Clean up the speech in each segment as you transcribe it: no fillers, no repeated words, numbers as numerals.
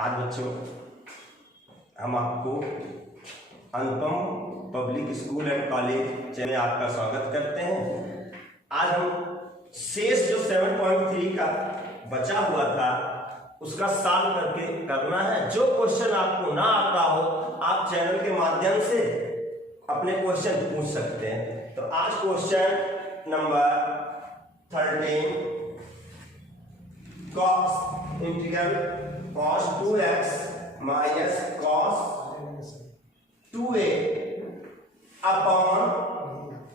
आज बच्चों हम आपको अनुपम पब्लिक स्कूल एंड कॉलेज में आपका स्वागत करते हैं। आज हम शेष जो 7.3 का बचा हुआ था उसका सॉल्व करके करना है। जो क्वेश्चन आपको ना आता हो आप चैनल के माध्यम से अपने क्वेश्चन पूछ सकते हैं। तो आज question number 13 cos integral cos 2x minus cos 2a upon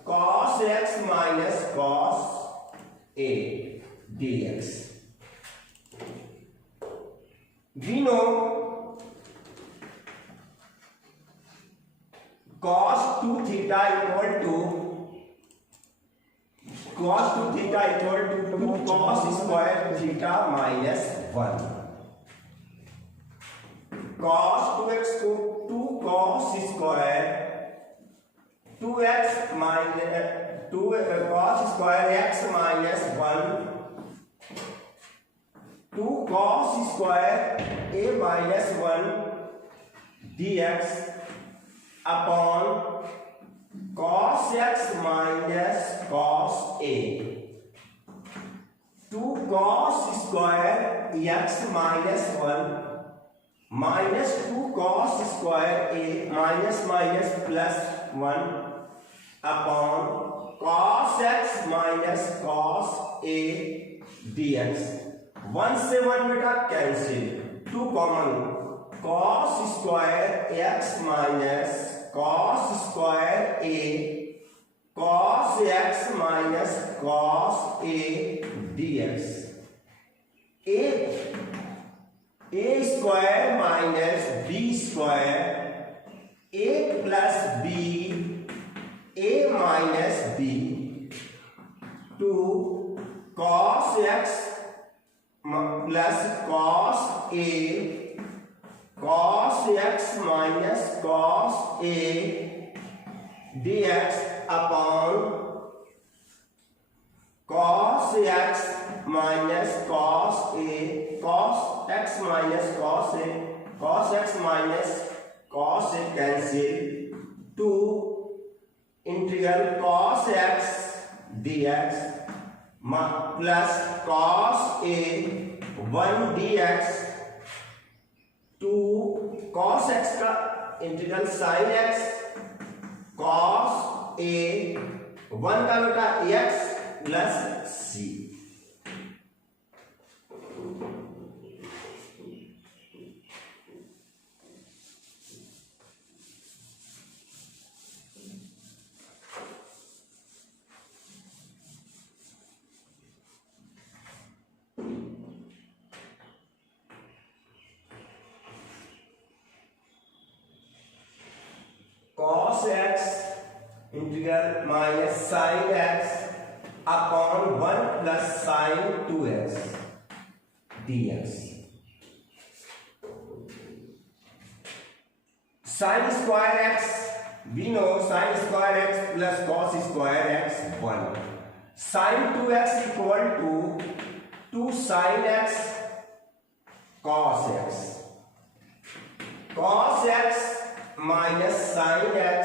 cos x minus cos a dx। We know cos 2 theta equal to cos 2 theta equal to 2 cos square theta minus 1। cos 2x को 2 cos square 2x minus 2 cos square x minus 1 2 cos square a minus 1 dx upon cos x minus cos a। 2 cos square x minus 1 minus 2 cos square a minus minus plus 1 upon cos x minus cos a dx। 1 से 1 बेटा cancel, 2 common cos square x minus cos square a cos x minus cos a dx। a square minus b square a plus b a minus b 2 cos x plus cos a cos x minus cos a dx upon cos x minus cos a cos x minus cos a cos x minus cos a cancel 2 integral cos x dx plus cos a 1 dx 2 cos x का integral sin x cos a 1 का बेटा x plus c। cos x integral minus sin x upon 1 plus sin 2x dx। sin square x we know sin square x plus cos square x 1 sin 2x equal to 2 sin x cos x cos x minus sin x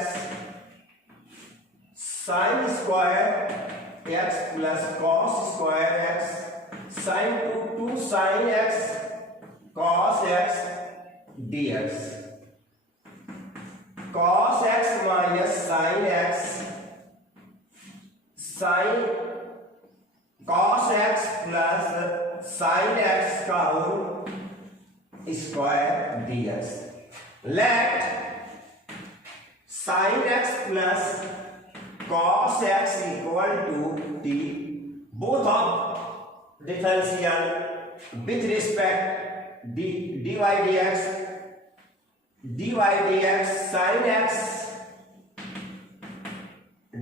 sin square x plus cos square x sin 2 sin x cos x dx। cos x minus sin x sin cos x plus sin x का whole square dx। Let sin x plus cos x equal to t, both of differential with respect dy dx sin x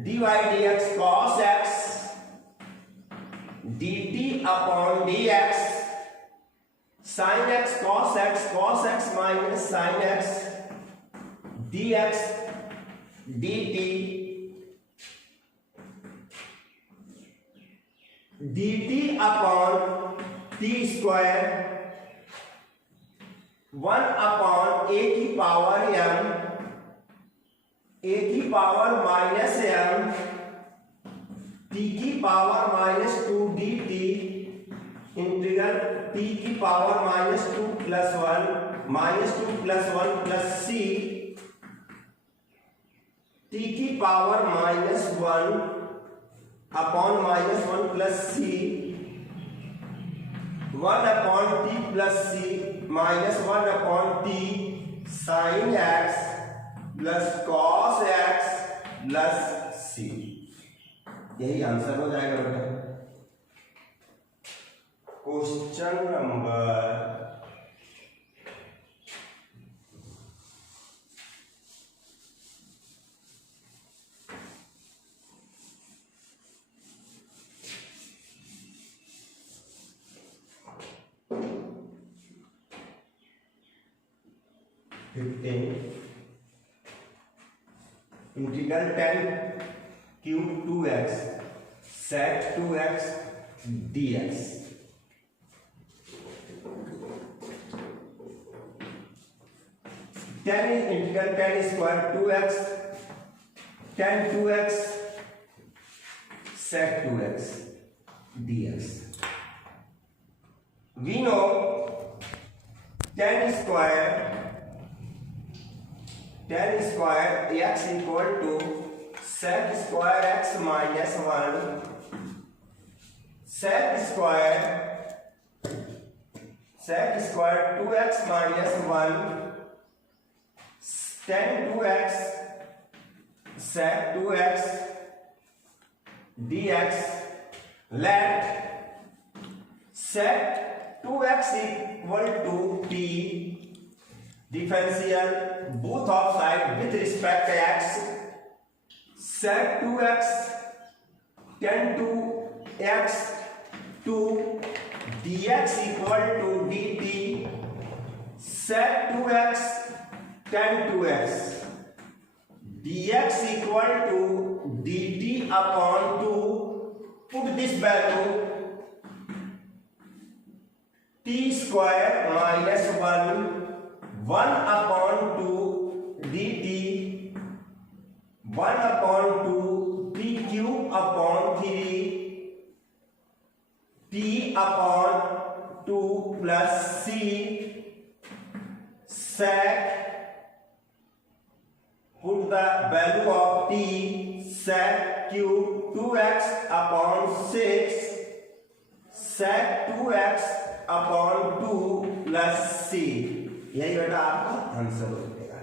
dy dx cos x dt upon dx sin x cos x minus sin x dx dt dt upon t square 1 upon a की power m, a की power minus m, t की power minus 2 dt integral t की power minus 2 plus 1 minus 2 plus 1 plus c t की power minus 1 upon minus 1 plus c 1 upon t plus c minus 1 upon t sine x plus cos x plus c। यही answer हो जाएगा बेटा। Question number 15 integral 10 cube 2x sec 2x dx। Integral 10 square 2x tan 2x sec 2x dx। we know tan square x equal to sec square x minus 1 sec square 2x minus 1 tan 2x sec 2x dx। let sec 2x equal to t differential both of side with respect to x sec 2x tan 2x 2 dx equal to dt sec 2x tan 2x dx equal to dt upon 2। put this value t square minus 1 1 upon 2 dt 1 upon 2 t cube upon 3 t upon 2 plus c sec put the value of t sec cube 2x upon 6 sec 2x upon 2 plus c। यही बेटा आपका answer हो जाएगा।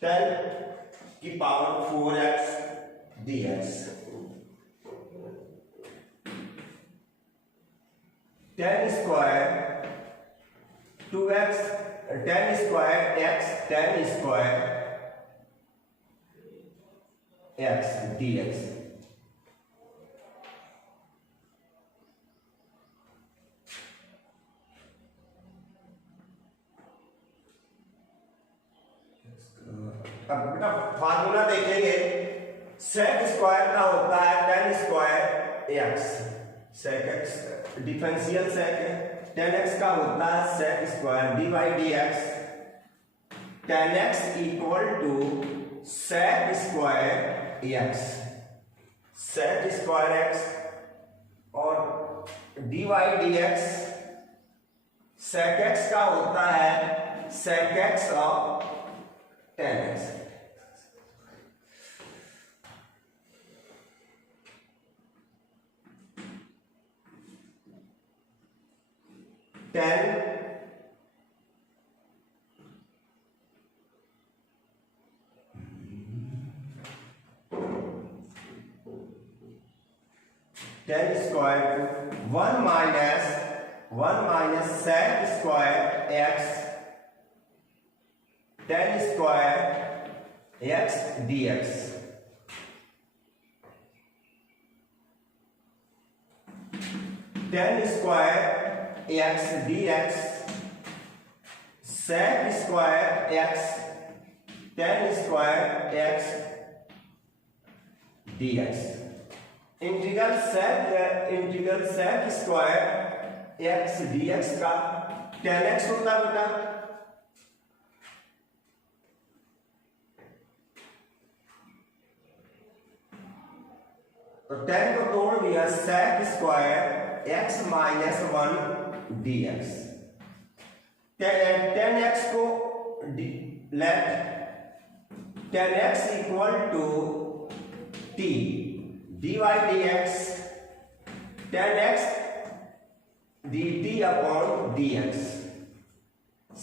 Ten की power 4x dx tan square 2x tan square x tan square x dx। अब बेटा formula देखेंगे। सेक square का होता है tan square x sec x differential sec है। tan x का होता है sec square dy dx tan x equal to sec square x sec square x और dy dx sec x का होता है sec x और tan x। tan square 1 minus sec square x tan square x dx। tan square x d x, sec square x tan square x d x, integral sec square x d x का tan x होता है बेटा, तो tan को तोड़ दिया, sec square x minus 1 d x, tan x को let tan x equal to t d y d x, tan x d t upon D x,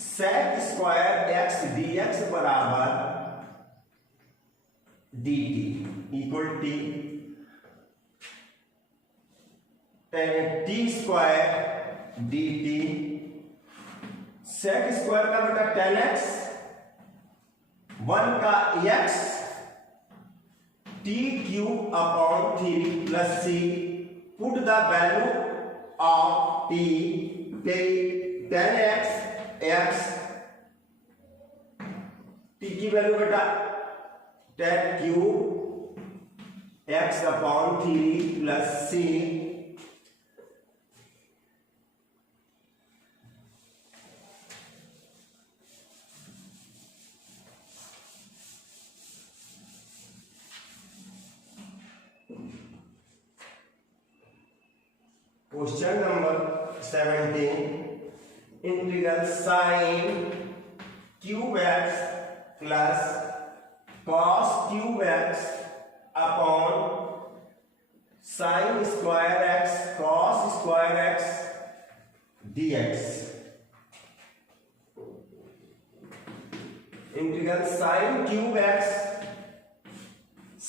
sec square x d x बराबर d t equal t t square d t, sec square का बेटा tan x, 1 का x, t cube upon 3 plus c, put the value of t, tan x x, t की value बेटा tan cube x upon 3 plus c, question number 17, integral sine cube x plus cos cube x upon sine square x cos square x d x, integral sine cube x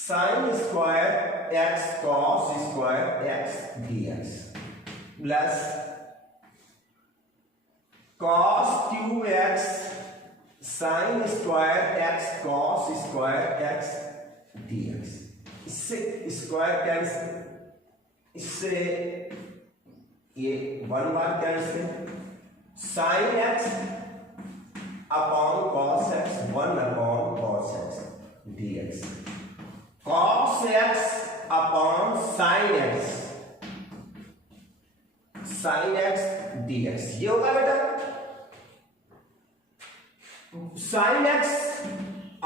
sine square x cos square x d x plus cos cube x sine square x cos square x d x, इससे square cancel, इससे ये 1 बार cancel, sine x upon cos x 1 upon cos x d x, cos x upon sine x sine x d x, ये होगा बेटा sine x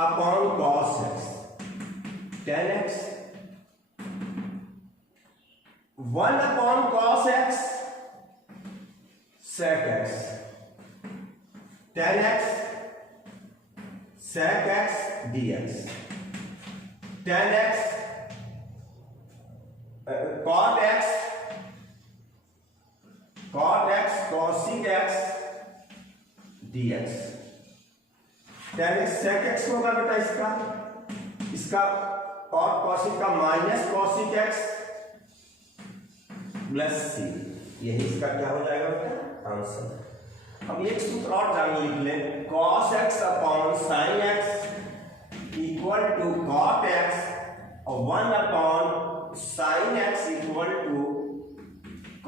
upon cos x tan x, 1 upon cos x sec x, tan x sec x dx, tan x cot x cosec x dx, tan x sec x होगा बेटा इसका cot cosec का minus cosec x plus c, यही इसका क्या हो जाएगा बेटा आंसर। अब एक सूत्र और जान लिख लें, cos x upon sin x equal to cot x और 1 upon sin x equal to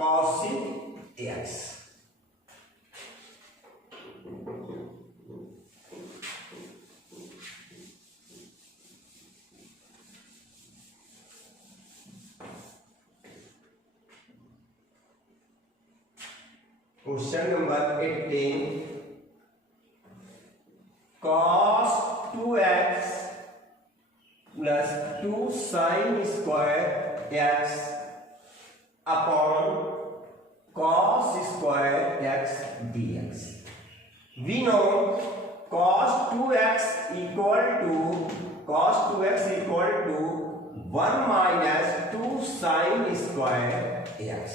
cosec x। Question number 18, cos 2x plus 2 sin square x upon cos square x dx. We know cos 2x equal to 1 minus 2 sin square x.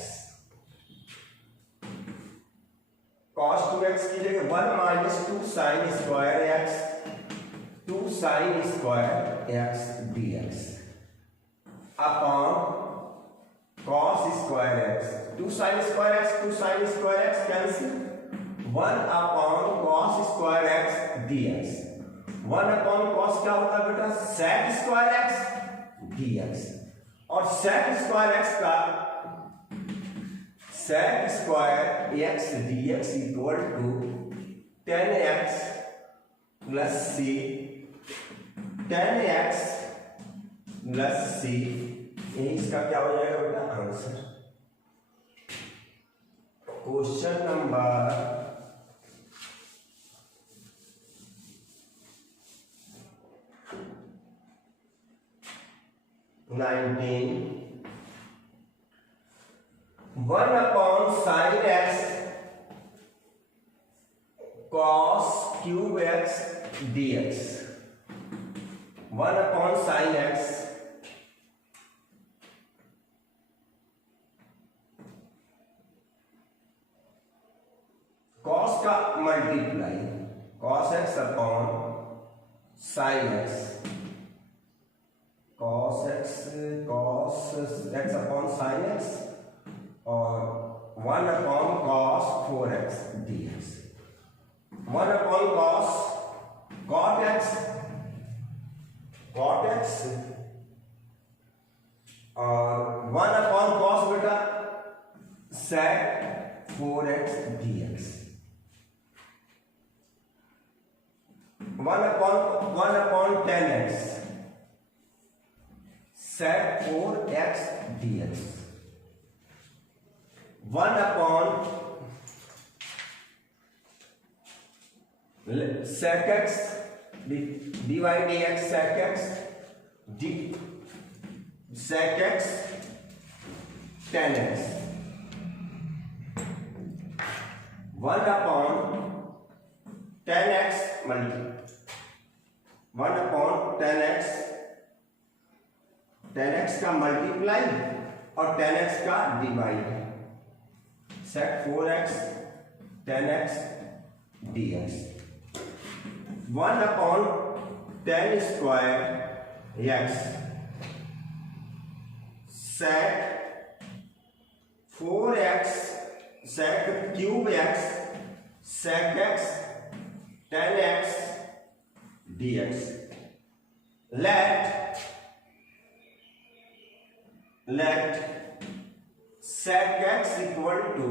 cos 2x की जगह 1 minus 2 sin square x, 2 sin square x dx upon cos square x, 2 sin square x cancel, 1 upon cos square x dx, 1 upon cos क्या होता है बेटा sec square x dx, और sec square x का sec square x dx equal to 10x plus c 10x plus c, यही इसका क्या हो जाएगा बेटा answer. Question number 19, 1 upon sin x cos cube x dx, 1 upon sin x cos का multiply cos x upon sin x, cos x upon sin x और 1 upon cos 4x dx, 1 upon cos cot x और 1 upon cos बेटा sec 4x dx, 1 upon 10x sec 4x dx, 1 upon sec x dy dx sec x sec x 10x, 1 upon 10x multiply 1 upon 10x का multiply और 10x का divide sec 4x 10x dx, 1 upon 10 square x sec 4x sec cube x sec x 10x dx, let sec x equal to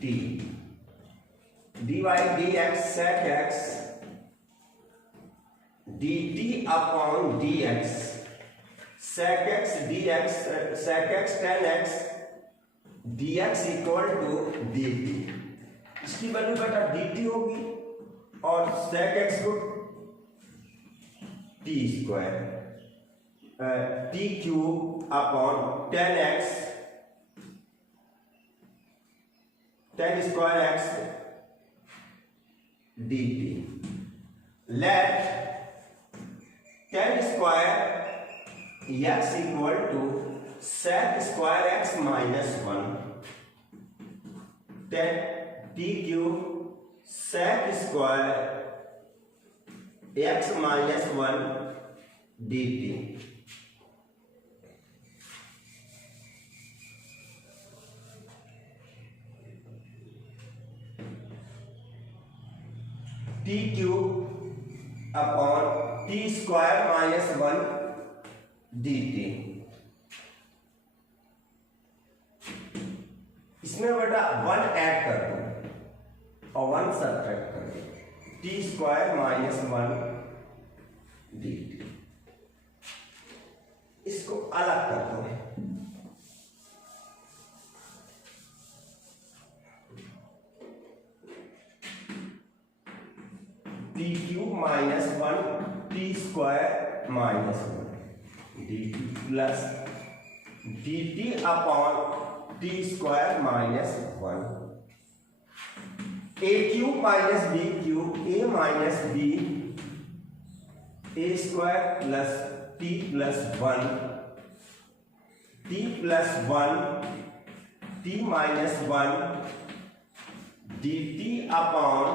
t, dy dx sec x dt upon dx sec x dx sec x 10x dx equal to dt, इसकी value बेटा dt होगी और sec x को t square t cube upon 10x 10 square x dt, let 10 square x equal to sec square x minus 1 10 t cube sec square x minus 1 dt, t cube upon t square minus 1 dt, इसमें बेटा 1 add कर दो और 1 subtract कर दो, t square minus 1 dt, इसको अलग कर दो, t cube minus 1 t square minus 1 dt plus dt upon t square minus 1, a cube minus b cube a minus b a square plus t plus 1 t plus 1 t minus 1 dt upon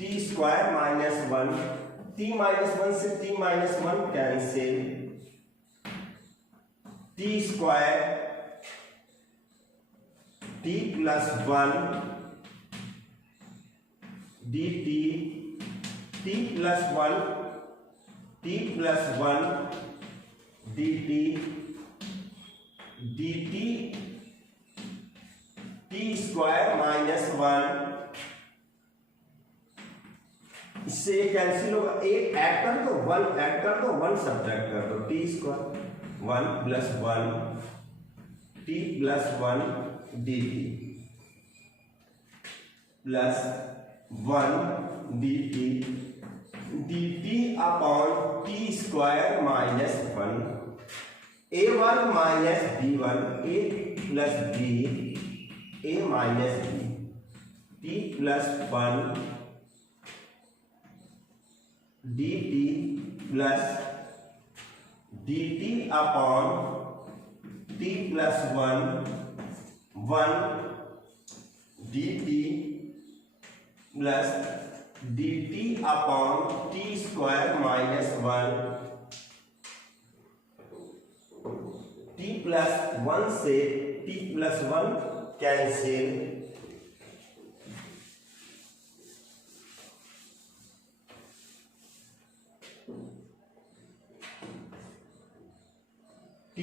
t square minus 1, t minus 1 से t minus 1 cancel, t square t plus 1 dt t plus 1 t plus 1 dt dt T square minus 1, इससे cancel होगा, एक add कर दो 1 add कर दो 1 subtract कर दो, T square 1 plus 1 T plus 1 D T plus 1 D t upon T square minus 1 a1 minus b1 a plus b a minus b t plus 1 dt plus dt upon t plus 1 dt plus dt upon t square minus 1 t plus 1 से t plus 1 cancel, t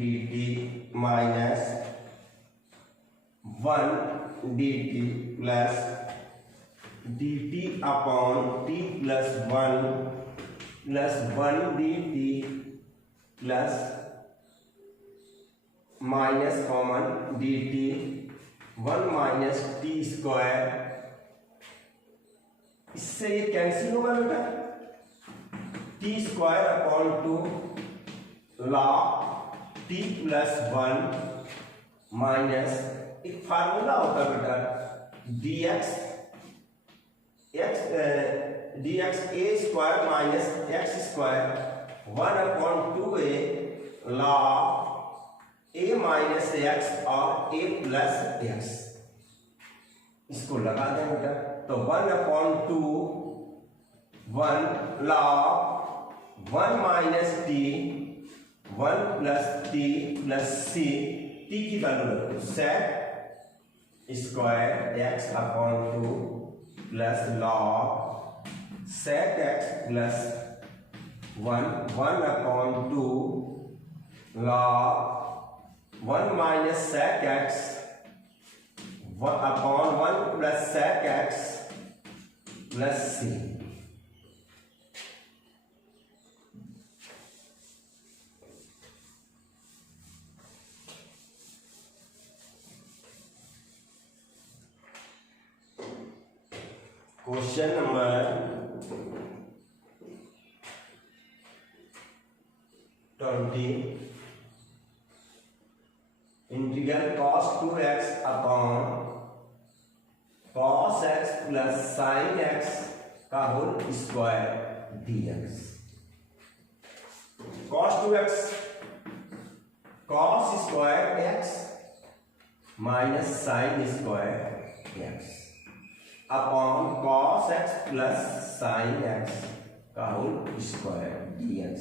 dt minus 1 dt plus dt upon t plus 1 dt plus minus common dt 1 minus t square, इससे ये cancel होगा बेटा, t square upon 2 log t plus 1 minus एक formula होता है बेटा dx a square minus x square 1 upon 2a log a minus x और a plus x, इसको लगा दें बेटा, तो 1 upon 2 1 log 1 minus t 1 plus t plus c, t की वैल्यू रखो sec square x upon 2 plus log sec x plus 1 upon 2 log 1 minus sec x upon 1 plus sec x plus c, question number 20, integral cos 2x upon cos x plus sin x का whole square dx, cos 2x cos square x minus sin square x upon cos x plus sin x का whole square dx,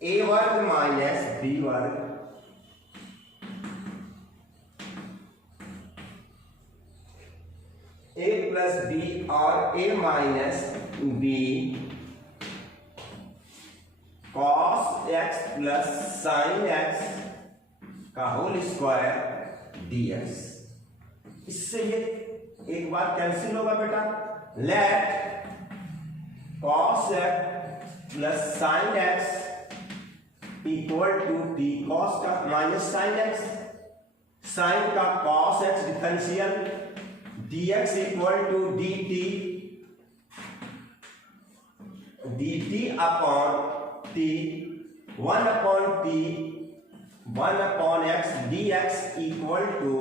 a वर्ग minus b वर्ग a plus b और a minus b cos x plus sin x का whole square dx, इससे ये एक बार cancel होगा बेटा, let cos x plus sin x equal to t, cos का माइनस sin x, sin का cos x differential dx equal to dt upon t 1 upon x dx equal to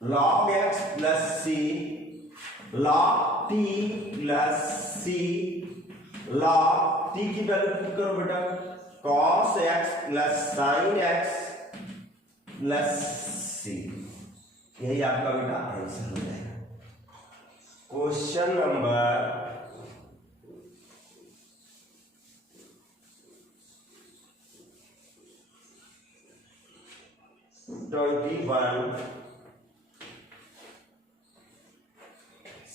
log x plus c log t plus c log t की value करो बेटा, cos x plus sin x plus c, यही आपका बेटा answer हो जाएगा। Question number 21,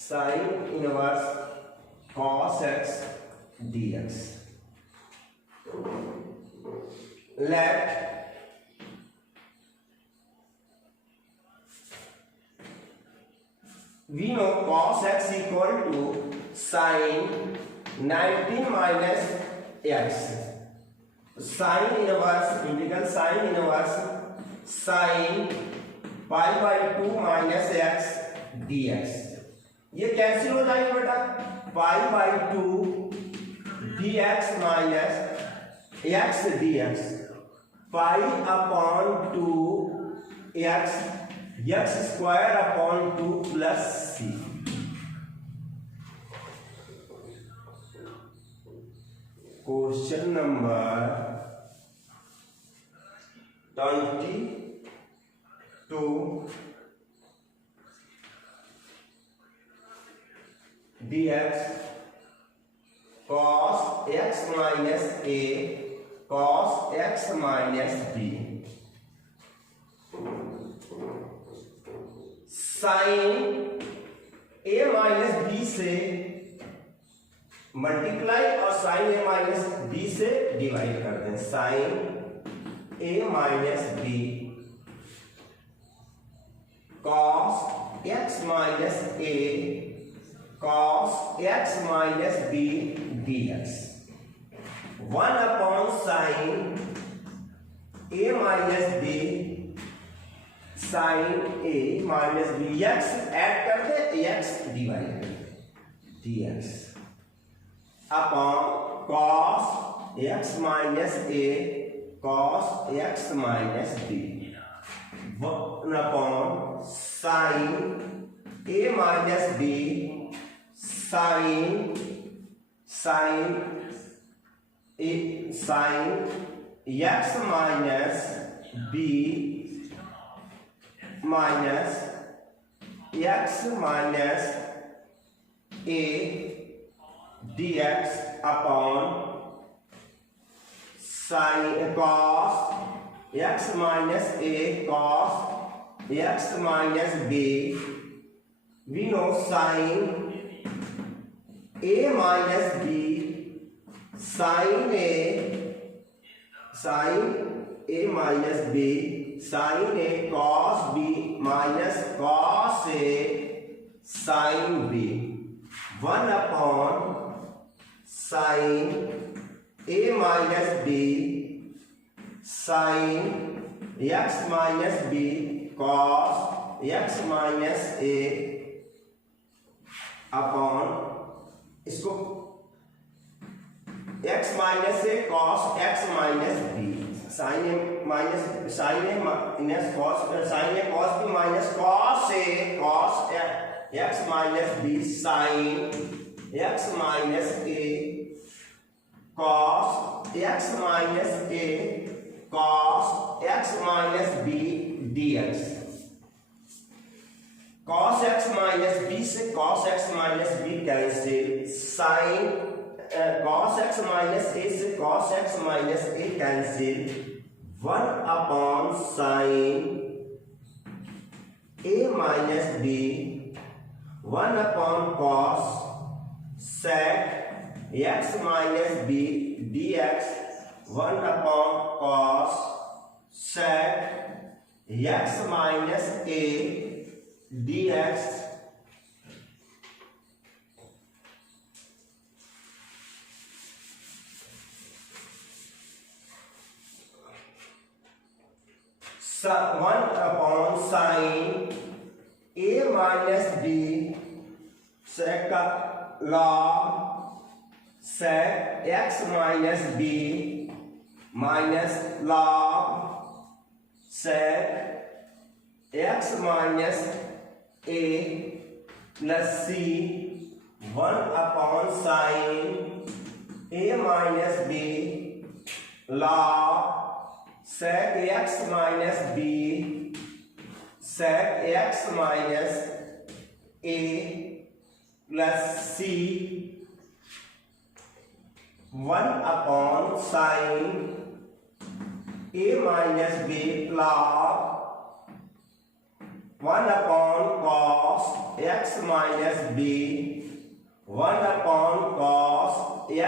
sin inverse cos x dx, let we know cos x equal to sin 19 minus x. Sin inverse integral sin inverse sin pi by 2 minus x dx. ये cancel हो जाएगा बेटा, pi by 2 dx minus x dx, pi upon 2 x square upon 2 plus c. Question number 22 dx cos x minus a cos x minus b sin a minus b से multiply और sine a minus b से divide कर दें. Sine a minus b cos x minus a cos x minus b d x. 1 upon sine a minus b sine a minus b x add कर दे, x divide कर दे d x upon cos x minus a cos x minus b 1 upon sine a minus b sine x minus b minus x minus a dx upon sine cos x minus a cos x minus b. We know sine a minus b sine a minus b sine a cos b minus cos a sine b. 1 upon sine a minus b sine x minus b cos x minus a upon इसको x minus a cos x minus b sine a minus sine a minus cos sine a cos b minus cos a cos x minus b sine x minus a cos x minus a cos x minus b d x. Cos x minus b से cos x minus b cancel, sine cos x minus a से cos x minus a cancel. 1 upon sine a minus b 1 upon cos sec x minus b dx 1 upon cos sec x minus a dx. So 1 upon sin a minus b sec log sec x minus b minus log sec x minus a plus c 1 upon sin a minus b log sec x minus b sec x minus a plus c 1 upon sin a minus b log 1 upon cos x minus b 1 upon cos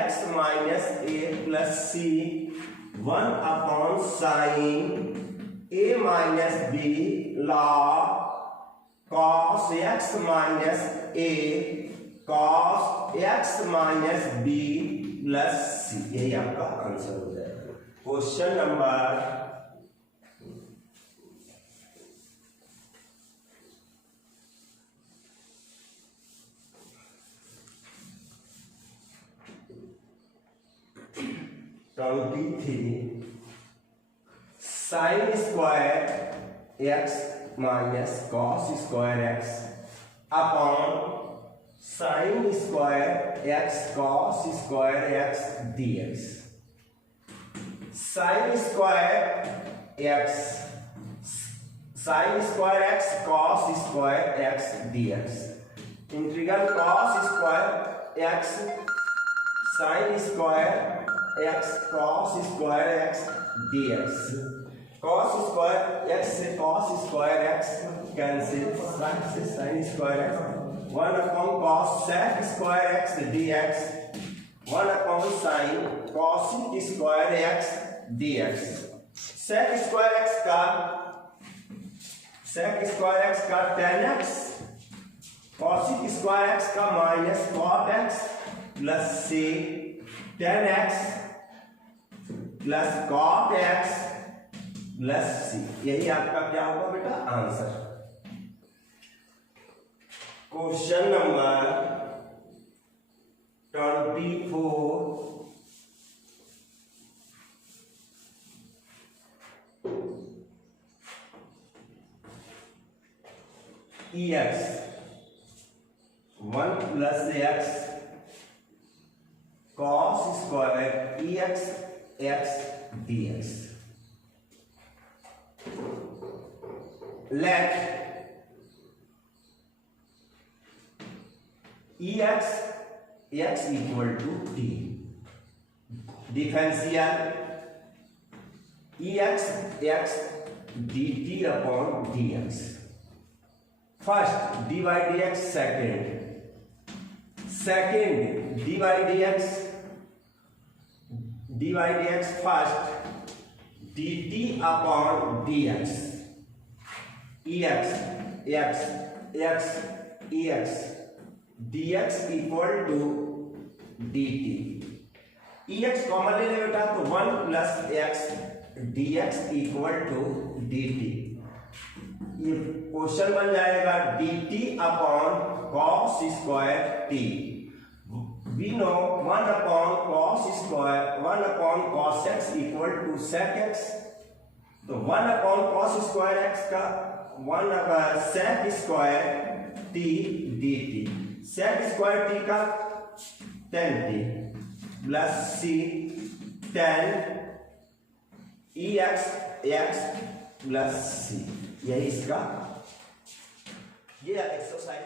x minus a plus c 1 upon sin a minus b log cos x minus a cos x minus b plus c, यही आपका answer हो जाएगा। Question number 23 sin square x minus cos square x upon sin square x cos square x dx। sin square x cos square x dx। Integral cos square x sin square x cos square x dx। cos square x से cos square x cancel, sin से sin square x, 1 upon cos sec square x dx, 1 upon sin cos square x dx। sec square x का tan x, cos square x का minus cot x plus c tan x plus cot x plus c, यही आपका क्या होगा बेटा answer. Question number 24 ex 1 plus x cos square ex x dx। let ex x equal to t, differential ex x dt upon dx। First dy dx, second dy dx first dt upon dx। ex dx equal to dt। ex common ले ले बेटा, तो 1 plus x dx equal to dt। ये question बन जाएगा dt upon cos square t। we know 1 upon cos x equal to sec x, तो 1 upon cos square x का 1 sec square t dt। sec square t का tan t plus c tan ex x plus c, यही इसका ये exercise